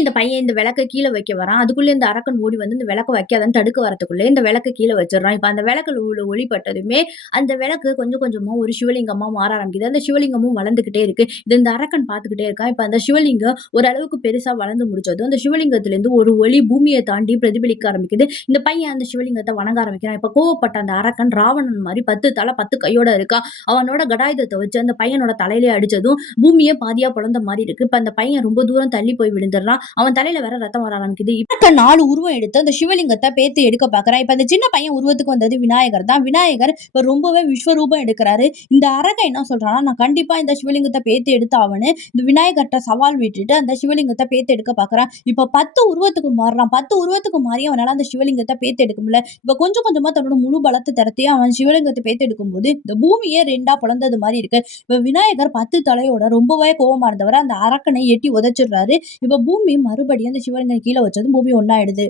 இந்த பையன் இந்த விளக்க கீழ வைக்க வரான். அதுக்குள்ள இந்த அரக்கன் ஓடி வந்து இந்த விளக்க வைக்காதன்னு தடுக்க வரதுக்குள்ள இந்த விளக்க கீழ வச்சுடுறான். இப்ப அந்த விளக்குல உள்ள ஒளி பட்டதுமே, அந்த விளக்கு கொஞ்சம் கொஞ்சமா ஒரு சிவலிங்கமா மாற ஆரம்பிக்குது. அந்த சிவலிங்கமும் வளர்ந்துகிட்டே இருக்கு. இது இந்த அரக்கன் பார்த்துக்கிட்டே இருக்கான். இப்ப அந்த சிவலிங்கம் ஓரளவுக்கு பெருசா வளர்ந்து முடிச்சதும், அந்த சிவலிங்கத்திலிருந்து ஒரு ஒளி பூமிய தாண்டி பிரதிபலிக்க ஆரம்பிக்குது. இந்த பையன் அந்த சிவலிங்கத்த வணங்க ஆரம்பிக்கிறான். இப்ப கோவப்பட்ட அந்த அரக்கன் ராவணன் மாரி 10 தல 10 கையோட இருக்கான். அவனோட கடாயுதத்த வச்சு அந்த பையனோட தலையிலே அடிச்சதும், பூமியே பாதியா பொளந்த மாரி இருக்கு. இப்ப அந்த பையன் ரொம்ப தூரம் தள்ளி போய் விழுந்துடுறான். அவன் தலையில வேற ரத்தம் வர ஆரம்பிக்குது. இப்ப 4 உருவம் எடுத்து அந்த சிவலிங்கத்த பேத்து எடுக்க பார்க்குறான். இப்ப அந்த சின்ன பையன் உருவத்துக்கு வந்தது விநாயகர் தான். விநாயகர் இப்ப ரொம்பவே விஸ்வரூபம் எடுக்குறாரு. இந்த அரக்கன் என்ன சொல்றான்னா, நான் கண்டிப்பா இந்த சிவலிங்கத்த பேத்து எடுத்தாவன்னு இந்த விநாயகர்ட்ட சவால் விட்டுட்டு அந்த சிவலிங்கத்த பேத்து எடுக்க பார்க்குறான். இப்ப 10 உருவத்துக்கு மாறுறான். 10 உருவத்துக்கு மாறி அவனால அந்த சிவலிங்கத்த பேத்து எடுக்க முடியல. இப்ப கொஞ்சம் கொஞ்சமா தன்னோட முழு பலத்த திரட்டி அவன் சிவலிங்கத்த பேத்து எடுக்கும்போது, இந்த பூமியே 2ஆ பிளந்தது மாரி இருக்கு. இப்ப விநாயகர் 10 தலையோட ரொம்பவே கோவமா இருந்தவரு அந்த அரக்கனை எட்டி உதைச்சிடுறாரு. இப்ப பூமி மறுபடியும் அந்த சிவலிங்கம் கீழ வச்சதும் பூமி ஒண்ணாயிடுது.